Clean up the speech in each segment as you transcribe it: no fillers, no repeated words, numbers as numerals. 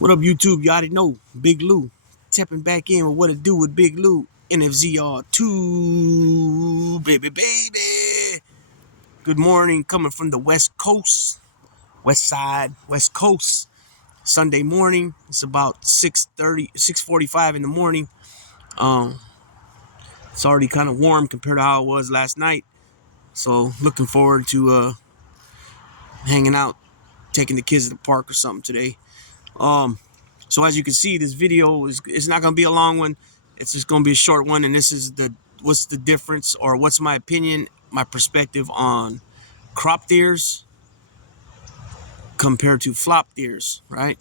What up, YouTube? You already know Big Lou tapping back in with what it do with Big Lou. NFZR2, baby. Good morning, coming from the West Coast, West Side, West Coast. Sunday morning. It's about 6:30, 6:45 in the morning. Um, it's already kind of warm compared to how it was last night. So looking forward to hanging out, taking the kids to the park or something today. Um, So as you can see, this video it's not gonna be a long one. It's just gonna be a short one, and this is what's the difference, or what's my opinion, my perspective on crop deers compared to flop deers, right?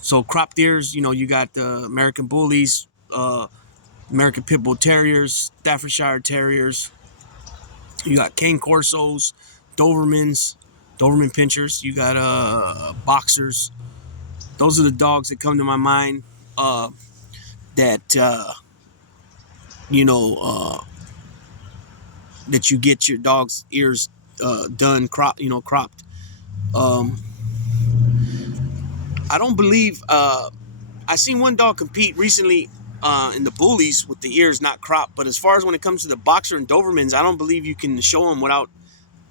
So crop deers, you got the American Bullies, American Pit Bull Terriers, Staffordshire Terriers. You got Cane Corsos, Dobermans, Doberman Pinschers. You got boxers. Those are the dogs that come to my mind. That you know, that you get your dog's ears done, cropped. Um, I don't believe. I seen one dog compete recently in the bullies with the ears not cropped. But as far as when it comes to the boxer and Dobermans, I don't believe you can show them without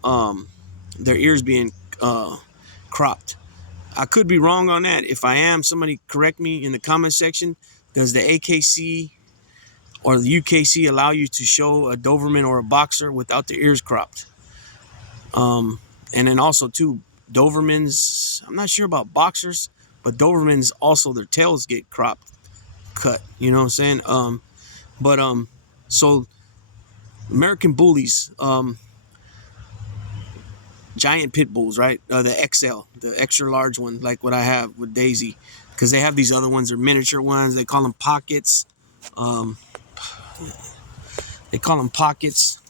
um, their ears being cropped. I could be wrong on that. If I am, somebody correct me in the comment section. Does the AKC or the UKC allow you to show a Doberman or a boxer without their ears cropped? And then also too, Dobermans. I'm not sure about boxers, but Dobermans also their tails get cut. You know what I'm saying? But so American Bullies, giant pit bulls, right? The XL, the extra large one, like what I have with Daisy, because they have these other ones, they're miniature ones. They call them pockets. Um, they call them pockets.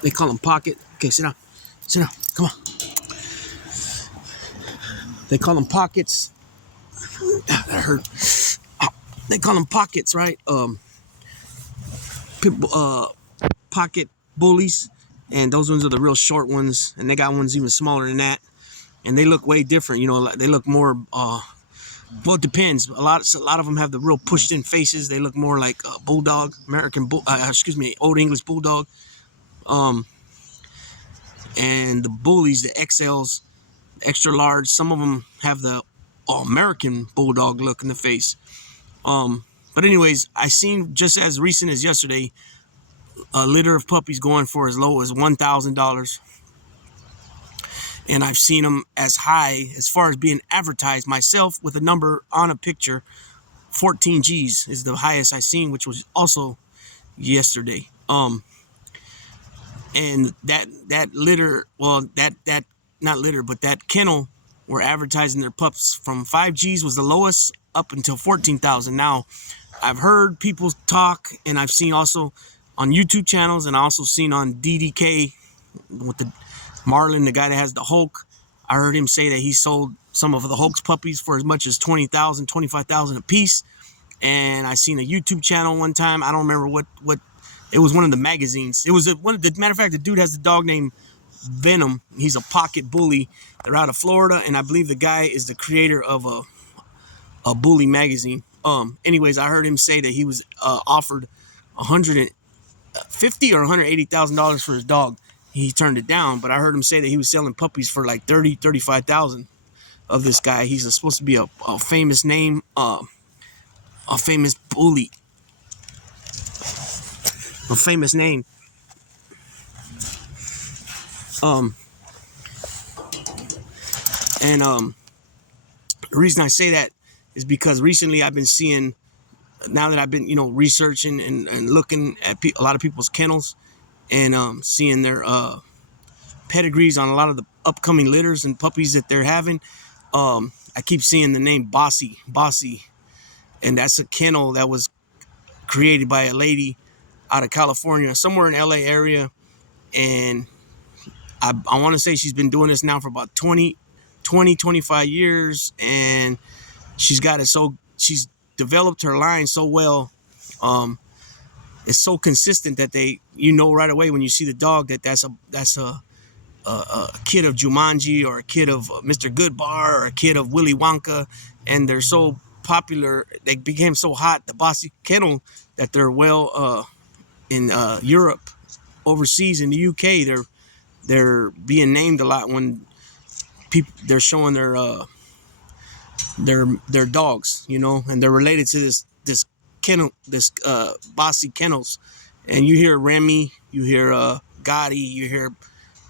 They call them pocket. Okay, sit down. Sit down. Come on. They call them pockets. That hurt. They call them pockets, right? Pocket bullies, and those ones are the real short ones, and they got ones even smaller than that, and they look way different. They look more. Well, it depends. A lot of them have the real pushed-in faces. They look more like a bulldog, Old English bulldog. And the bullies, the XLs, extra large. Some of them have the American bulldog look in the face. But anyways, I seen just as recent as yesterday a litter of puppies going for as low as $1,000, and I've seen them as high as far as being advertised myself with a number on a picture. 14 G's is the highest I seen, which was also yesterday. And that litter, well, that not litter, but that kennel were advertising their pups from 5 G's was the lowest up until 14,000. Now, I've heard people talk, and I've seen also on YouTube channels, and I also seen on DDK with the Marlin, the guy that has the Hulk. I heard him say that he sold some of the Hulk's puppies for as much as 20,000, 25,000 a piece. And I seen a YouTube channel one time. I don't remember what it was. One of the magazines. It was one of the matter of fact. The dude has a dog named Venom. He's a pocket bully. They're out of Florida, and I believe the guy is the creator of a bully magazine. Anyways, I heard him say that he was offered $150,000 or $180,000 for his dog. He turned it down, but I heard him say that he was selling puppies for like 30, 35,000 of this guy. He's supposed to be a famous name, a famous bully, a famous name. And the reason I say that is because recently I've been seeing, now that I've been, researching and looking at a lot of people's kennels, and seeing their pedigrees on a lot of the upcoming litters and puppies that they're having. I keep seeing the name Bossy, and that's a kennel that was created by a lady out of California, somewhere in LA area. And I want to say she's been doing this now for about 25 years. And she's developed her line so well. it's so consistent that you know right away when you see the dog that that's a kid of Jumanji or a kid of Mr. Goodbar or a kid of Willy Wonka, and they're so popular, they became so hot, the Bossy Kennel, that they're in Europe, overseas in the UK, they're being named a lot when people they're showing their dogs, you know, and they're related to this kennel, this Bossy Kennels, and you hear Remy, you hear Gotti, you hear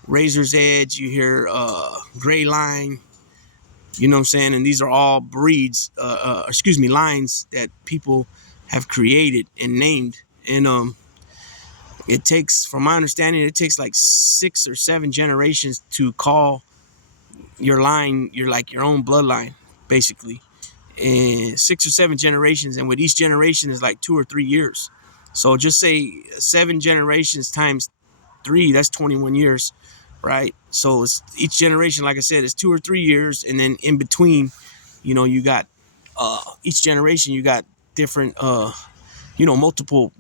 Razor's Edge, you hear Gray Line, you know what I'm saying? And these are all breeds, lines that people have created and named. And it takes, from my understanding, it takes like 6 or 7 generations to call your line, your own bloodline, basically. And 6 or 7 generations, and with each generation is like 2 or 3 years. So just say 7 generations times 3, that's 21 years, right? So it's each generation, like I said, is 2 or 3 years, and then in between, you know, you got each generation, you got different, multiple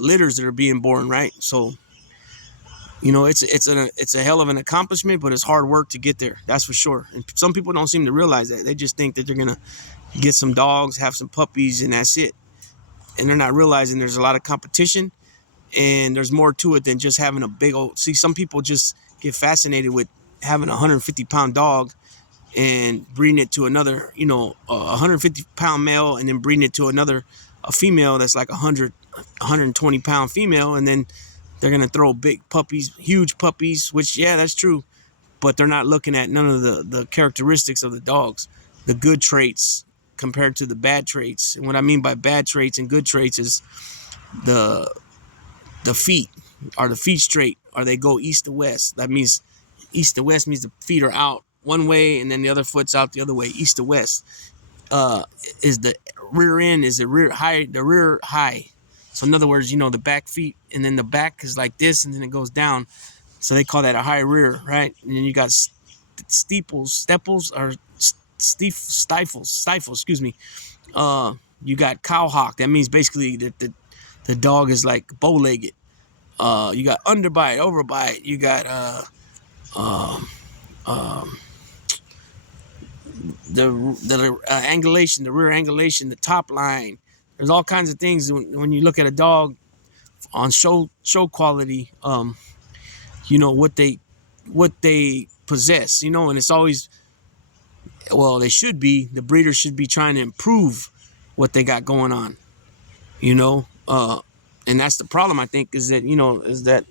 litters that are being born, right? So, you know, it's a hell of an accomplishment, but it's hard work to get there. That's for sure. And some people don't seem to realize that. They just think that they're gonna get some dogs, have some puppies, and that's it. And they're not realizing there's a lot of competition, and there's more to it than just having a big old. See, some people just get fascinated with having a 150-pound dog and breeding it to another, a 150-pound male, and then breeding it to a female that's like 120-pound female, and then they're gonna throw big puppies, huge puppies, which, yeah, that's true, but they're not looking at none of the characteristics of the dogs, the good traits compared to the bad traits. And what I mean by bad traits and good traits is the feet. Are the feet straight? Are they go east to west? That means east to west means the feet are out one way and then the other foot's out the other way, east to west. Is the rear end, is the rear high? So in other words, the back feet, and then the back is like this, and then it goes down. So they call that a high rear, right? And then you got stifles, excuse me. You got cowhock. That means basically that the dog is like bow-legged. You got underbite, overbite. You got the angulation, the rear angulation, the top line. There's all kinds of things when you look at a dog on show quality. What they possess. And it's always, well, the breeders should be trying to improve what they got going on. And that's the problem, I think, is that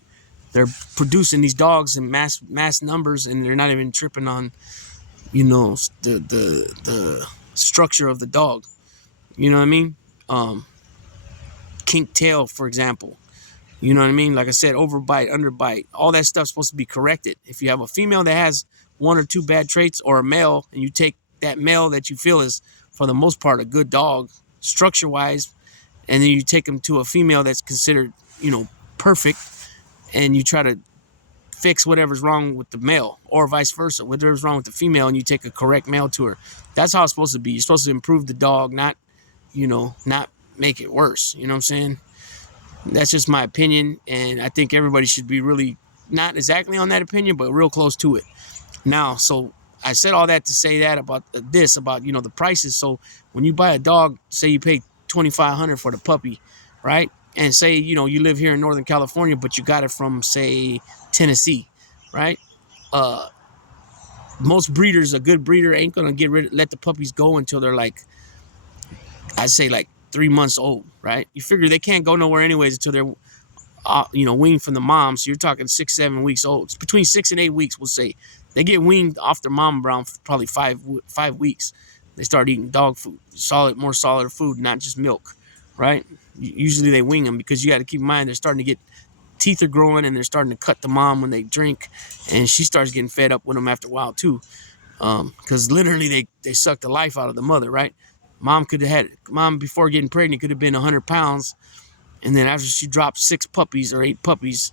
they're producing these dogs in mass numbers, and they're not even tripping on the structure of the dog. You know what I mean? Kink tail, for example. You know what I mean? Like I said, overbite, underbite, all that stuff's supposed to be corrected. If you have a female that has 1 or 2 bad traits, or a male, and you take that male that you feel is, for the most part, a good dog, structure-wise, and then you take him to a female that's considered, perfect, and you try to fix whatever's wrong with the male, or vice versa, whatever's wrong with the female, and you take a correct male to her. That's how it's supposed to be. You're supposed to improve the dog, not make it worse. You know what I'm saying? That's just my opinion, and I think everybody should be really not exactly on that opinion, but real close to it. Now, so I said all that to say that about the prices. So when you buy a dog, say you pay $2,500 for the puppy, right? And say you live here in Northern California, but you got it from, say, Tennessee, right? Most breeders, a good breeder ain't gonna let the puppies go until they're like, I'd say, like 3 months old, right? You figure they can't go nowhere anyways until they're weaned from the mom. So you're talking 6-7 weeks old. It's between 6 and 8 weeks, we'll say. They get weaned off their mom around probably 5 weeks. They start eating dog food, more solid food, not just milk, right? Usually they wean them, because you got to keep in mind they're starting to get, teeth are growing, and they're starting to cut the mom when they drink, and she starts getting fed up with them after a while too, because literally they suck the life out of the mother, right? Mom before getting pregnant could have been 100 pounds, and then after she dropped 6 puppies or 8 puppies,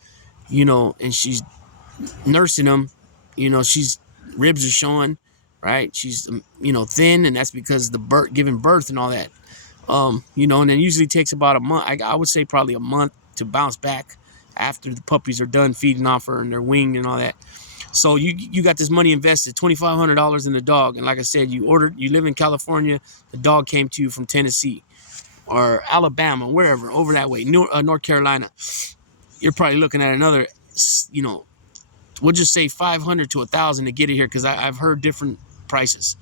and she's nursing them, she's ribs are showing, right? She's thin, and that's because giving birth and all that. And then usually takes about a month. I would say probably a month to bounce back after the puppies are done feeding off her and they're winged and all that. So you got this money invested, $2,500 in the dog, and like I said, you live in California, the dog came to you from Tennessee or Alabama, wherever, over that way, North Carolina. You're probably looking at another, we'll just say 500 to 1,000 to get it here, because I've heard different prices,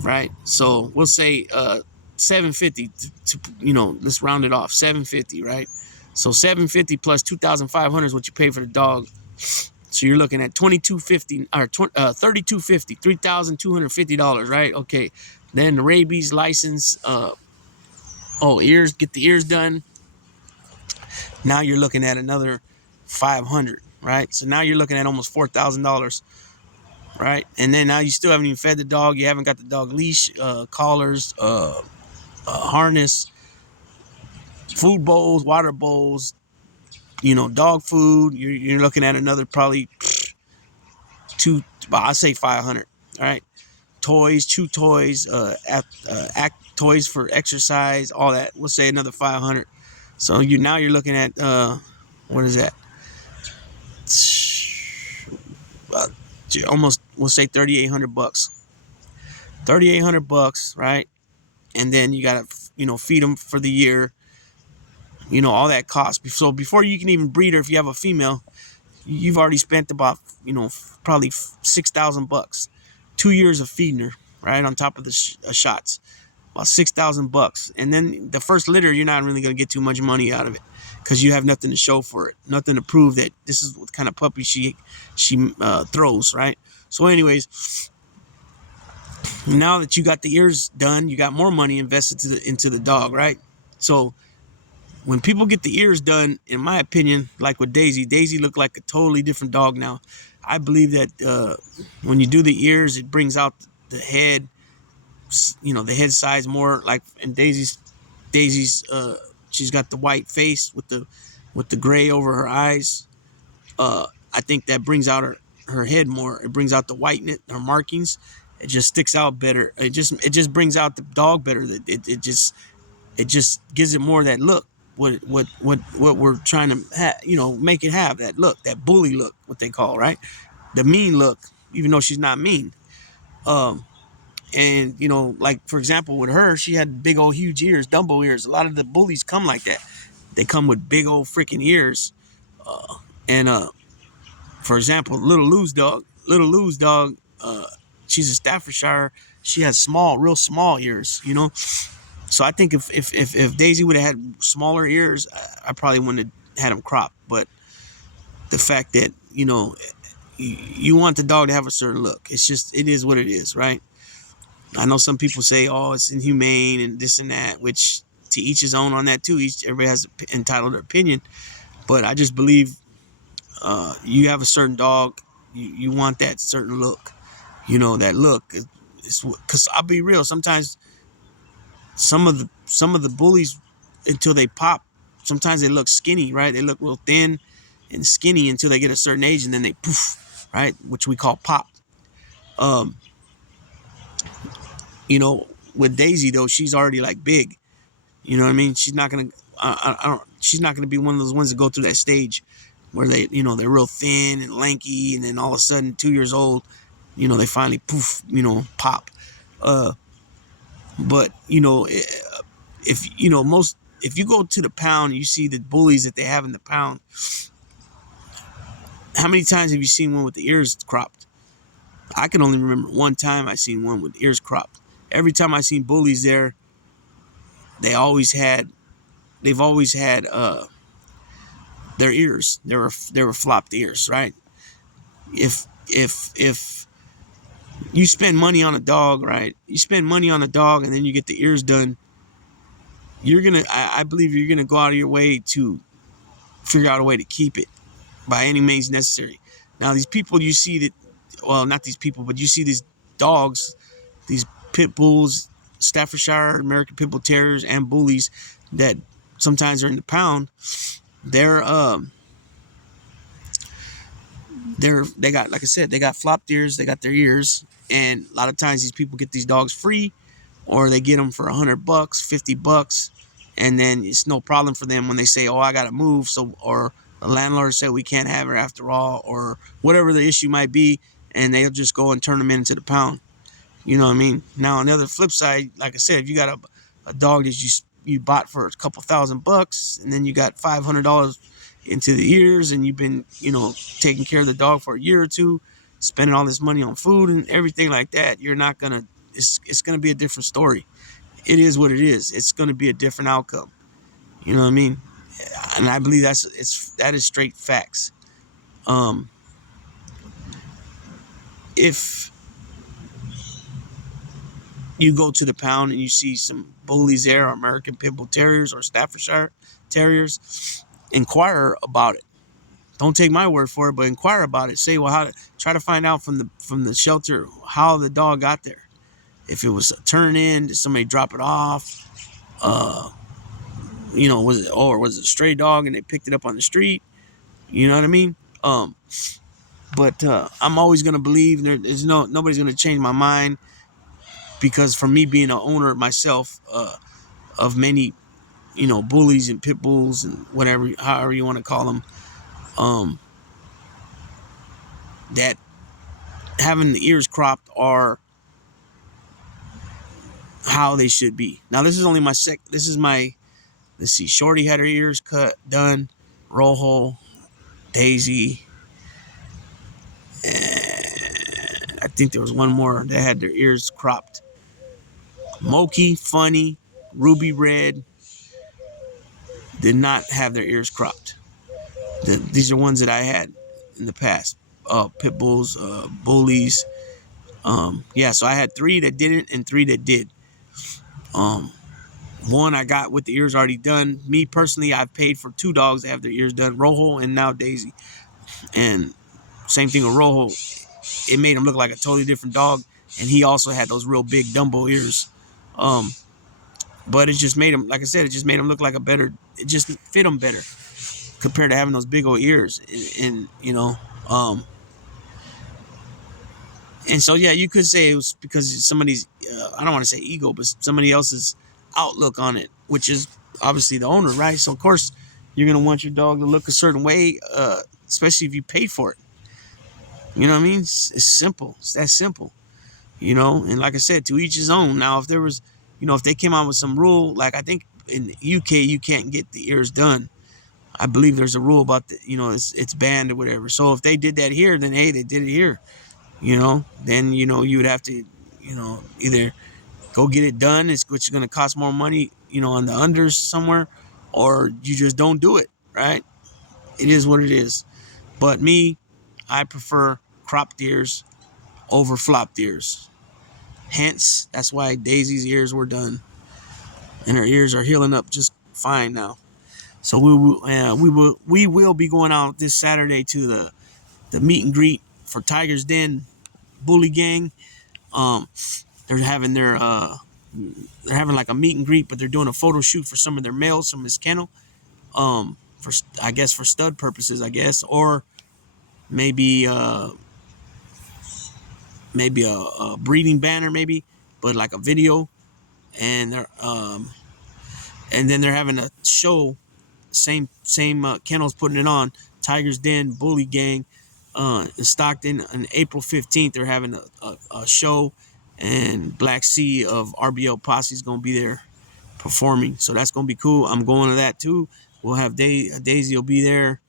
right? So we'll say 750 to let's round it off, 750, right? So 750 plus 2,500 is what you pay for the dog. So you're looking at 2,250 or 3,250, $3,250, right? Okay. Then the rabies license, ears, get the ears done. Now you're looking at another 500, right? So now you're looking at almost $4,000, right? And then now you still haven't even fed the dog. You haven't got the dog leash, collars, harness, food bowls, water bowls, dog food. You're looking at another probably I say 500, all right? Toys, chew toys, act toys for exercise, all that. We'll say another 500. So you're looking at what is that? Almost, we'll say $3,800. $3,800, right? And then you gotta feed them for the year. All that costs. So before you can even breed her, if you have a female, you've already spent about probably $6,000. 2 years of feeding her, right, on top of the shots, about $6,000. And then the first litter, you're not really gonna get too much money out of it, because you have nothing to show for it, nothing to prove that this is what kind of puppy she throws, right? So anyways, now that you got the ears done, you got more money invested into the dog, right? So when people get the ears done, in my opinion, like with Daisy looked like a totally different dog now. I believe that when you do the ears, it brings out the head, the head size more. Like in Daisy's, she's got the white face with the gray over her eyes. I think that brings out her head more. It brings out the whiteness, her markings. It just sticks out better. It just brings out the dog better. It just gives it more of that look. What we're trying to make it have, that look, that bully look, what they call, right? The mean look, even though she's not mean. And like for example with her, she had big old huge ears, Dumbo ears. A lot of the bullies come like that. They come with big old freaking ears. And for example, Little Lou's dog, she's a Staffordshire. She has real small ears, So I think if Daisy would have had smaller ears, I probably wouldn't have had them cropped. But the fact that you want the dog to have a certain look, it is what it is, right? I know some people say, oh, it's inhumane and this and that, which to each his own on that too. Everybody has entitled their opinion, but I just believe you have a certain dog, you want that certain look, that look. Because I'll be real, sometimes some of the bullies, until they pop, sometimes they look skinny, right? They look real thin and skinny until they get a certain age, and then they poof, right? Which we call pop. With Daisy though, she's already like big. You know what I mean? She's not gonna. She's not gonna be one of those ones that go through that stage where they're real thin and lanky, and then all of a sudden, 2 years old, they finally poof, pop. But if you go to the pound and you see the bullies that they have in the pound, how many times have you seen one with the ears cropped? I can only remember one time I seen one with ears cropped. Every time I seen bullies there, they've always had their ears. They were flopped ears, right? If you spend money on a dog, right? You spend money on a dog and then you get the ears done, I believe you're gonna go out of your way to figure out a way to keep it by any means necessary. Now these people you see that, well, not these people, but you see these dogs, these pit bulls, Staffordshire, American Pit Bull Terriers, and bullies that sometimes are in the pound. They got, like I said, they got flopped ears, they got their ears, and a lot of times these people get these dogs free, or they get them for $100, $50, and then it's no problem for them when they say, "Oh, I gotta move," so or the landlord said we can't have her after all, or whatever the issue might be, and they'll just go and turn them into the pound. You know what I mean? Now on the other flip side, like I said, if you got a dog that you bought for a couple $1,000, and then you got $500 into the ears, and you've been taking care of the dog for a year or two, spending all this money on food and everything like that, you're not gonna. It's gonna be a different story. It is what it is. It's gonna be a different outcome. You know what I mean? And I believe that is straight facts. If you go to the pound and you see some bullies there, or American Pit Bull Terriers or Staffordshire Terriers, inquire about it. Don't take my word for it, but inquire about it. Say, well, try to find out from the shelter how the dog got there. If it was a turn in, did somebody drop it off? Was it a stray dog and they picked it up on the street? You know what I mean? But I'm always gonna believe there's nobody's gonna change my mind, because for me being an owner myself of many, bullies and pit bulls and whatever, however you want to call them, that having the ears cropped are how they should be. Now this is only my let's see, Shorty had her ears cut, done, Rojo, Daisy, and I think there was one more that had their ears cropped. Moki, Funny, Ruby Red did not have their ears cropped. These are ones that I had in the past. Pit bulls, bullies. So I had 3 that didn't and 3 that did. One I got with the ears already done. Me personally, I've paid for 2 dogs that have their ears done, Rojo and now Daisy. And same thing with Rojo. It made him look like a totally different dog, and he also had those real big Dumbo ears. But it just made him, like I said, it just made him look like it just fit him better compared to having those big old ears. And so, yeah, you could say it was because somebody's, I don't want to say ego, but somebody else's outlook on it, which is obviously the owner, right? So, of course, you're going to want your dog to look a certain way, especially if you pay for it. You know what I mean? It's simple. It's that simple. And like I said, to each his own. Now, if there was, if they came out with some rule, like I think in the UK, you can't get the ears done. I believe there's a rule about it's banned or whatever. So if they did that here, then hey, they did it here. Then you would have to, either go get it done, which is going to cost more money, on the unders somewhere, or you just don't do it, right? It is what it is. But me, I prefer cropped ears over flopped ears. Hence, that's why Daisy's ears were done, and her ears are healing up just fine now. So we will be going out this Saturday to the meet and greet for Tiger's Den Bully Gang. They're having like a meet and greet, but they're doing a photo shoot for some of their males from this kennel. For stud purposes, or maybe a breeding banner, maybe, but like a video, and then they're having a show. Same kennels putting it on. Tiger's Den Bully Gang in Stockton on April 15th. They're having a show, and Black Sea of RBL Posse is going to be there performing. So that's going to be cool. I'm going to that too. We'll have Daisy will be there.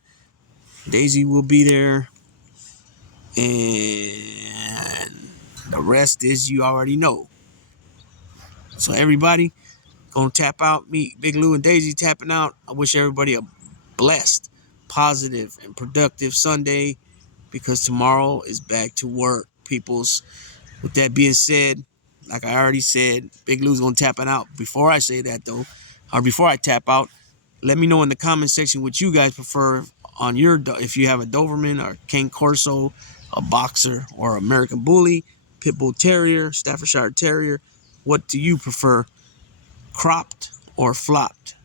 Daisy will be there. And the rest is you already know. So everybody gonna tap out. Me, Big Lou, and Daisy tapping out. I wish everybody a blessed, positive, and productive Sunday, because tomorrow is back to work, peoples. With that being said, like I already said, Big Lou's gonna tap it out. Before I say that though, or before I tap out, let me know in the comment section what you guys prefer on if you have a Doberman or Cane Corso, a Boxer, or American Bully, Pit Bull Terrier, Staffordshire Terrier. What do you prefer, cropped or flopped?